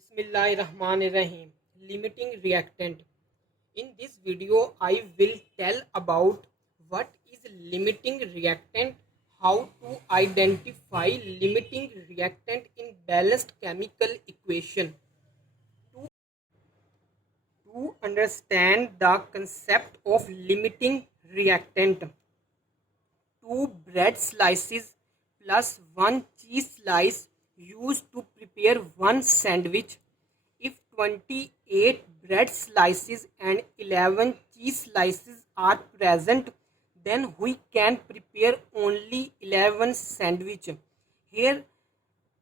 Bismillahirrahmanirrahim. Limiting reactant. In this video, I will tell about what is limiting reactant, how to identify limiting reactant in balanced chemical equation. To understand the concept of limiting reactant, two bread slices plus one cheese slice used to prepare one sandwich. If 28 bread slices and 11 cheese slices are present, then we can prepare only 11 sandwich. Here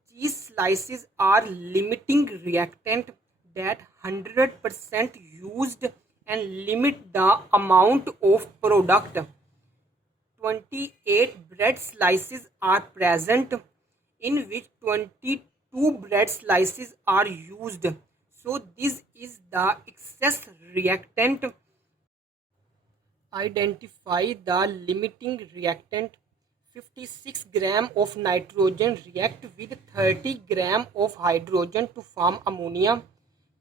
cheese slices are limiting reactant that 100% used and limit the amount of product. 28 bread slices are present, in which 22 bread slices are used. So this is the excess reactant. Identify the limiting reactant. 56 gram of nitrogen react with 30 gram of hydrogen to form ammonia.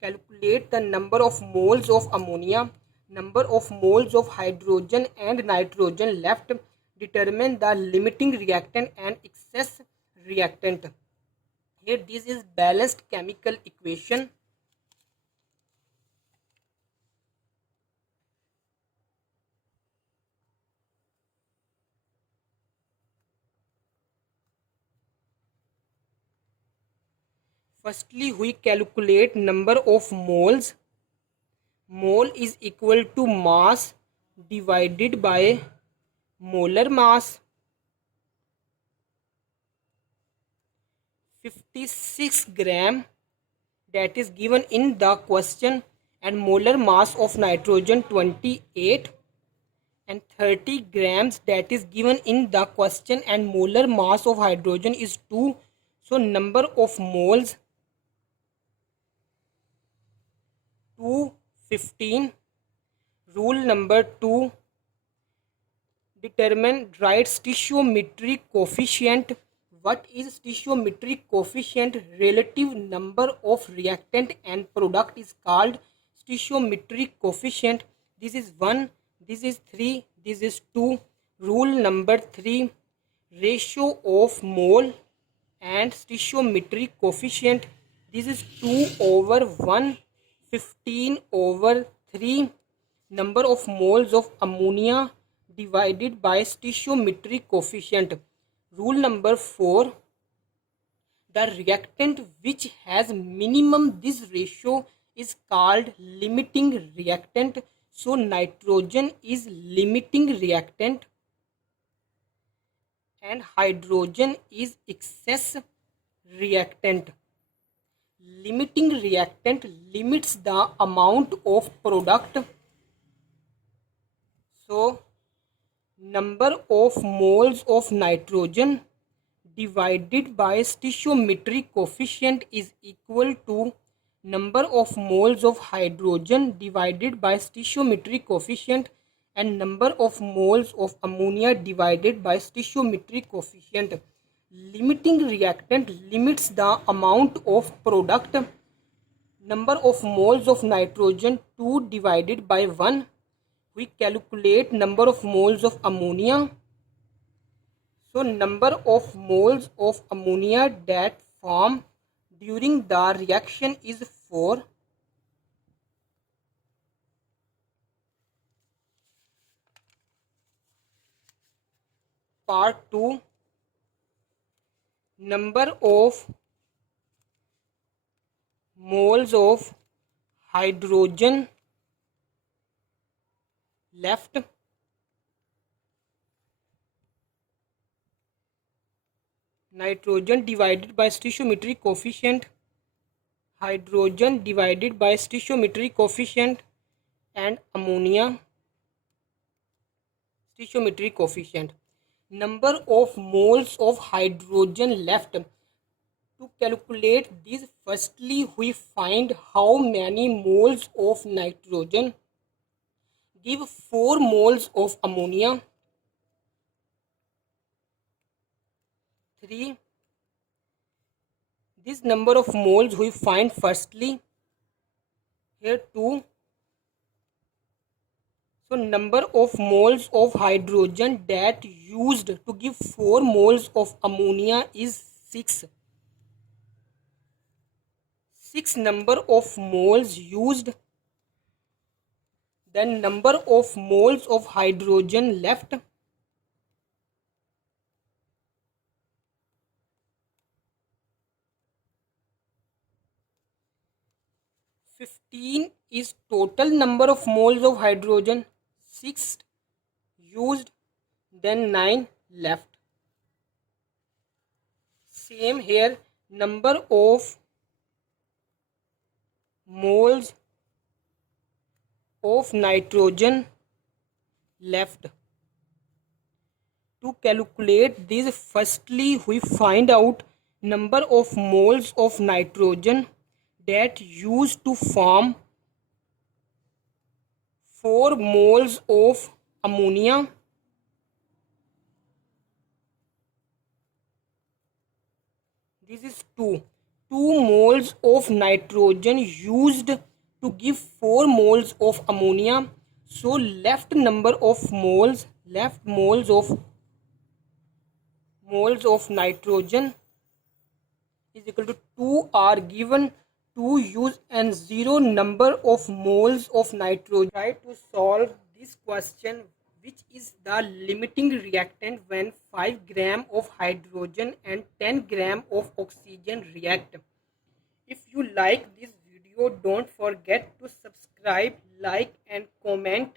Calculate the number of moles of ammonia, number of moles of hydrogen and nitrogen left. Determine the limiting reactant and excess reactant. Here this is balanced chemical equation. Firstly, we calculate number of moles. Mole is equal to mass divided by molar mass. 56 gram that is given in the question, and molar mass of nitrogen 28, and 30 grams that is given in the question, and molar mass of hydrogen is 2. So number of moles 215. Rule number 2, determine right stoichiometric coefficient. What is stoichiometric coefficient? Relative number of reactant and product is called stoichiometric coefficient. This is 1, this is 3, this is 2. Rule number 3, ratio of mole and stoichiometric coefficient. This is 2 over 1, 15 over 3. Number of moles of ammonia divided by stoichiometric coefficient. Rule number 4, the reactant which has minimum this ratio is called limiting reactant. So nitrogen is limiting reactant and hydrogen is excess reactant. Limiting reactant limits the amount of product. So number of moles of nitrogen divided by stoichiometric coefficient is equal to number of moles of hydrogen divided by stoichiometric coefficient and number of moles of ammonia divided by stoichiometric coefficient. Limiting reactant limits the amount of product. Number of moles of nitrogen 2 divided by 1. We calculate number of moles of ammonia. So number of moles of ammonia that form during the reaction is 4. Part 2, number of moles of hydrogen left. Nitrogen divided by stoichiometric coefficient, hydrogen divided by stoichiometric coefficient, and ammonia stoichiometric coefficient. Number of moles of hydrogen left. To calculate this, firstly we find how many moles of nitrogen give 4 moles of ammonia. 3. this number of moles we find firstly here 2. So number of moles of hydrogen that used to give 4 moles of ammonia is 6. 6 number of moles used, then number of moles of hydrogen left. 15 is total number of moles of hydrogen, 6 used, then 9 left. Same here, number of moles of nitrogen left. To calculate this, firstly we find out number of moles of nitrogen that used to form 4 moles of ammonia. This is 2. 2 moles of nitrogen used to give 4 moles of ammonia. So left number of moles, left moles of nitrogen is equal to 2 are given, 2 use and 0 number of moles of nitrogen. Try to solve this question, which is the limiting reactant when 5 gram of hydrogen and 10 gram of oxygen react. If you like this video, don't forget to subscribe, like and comment.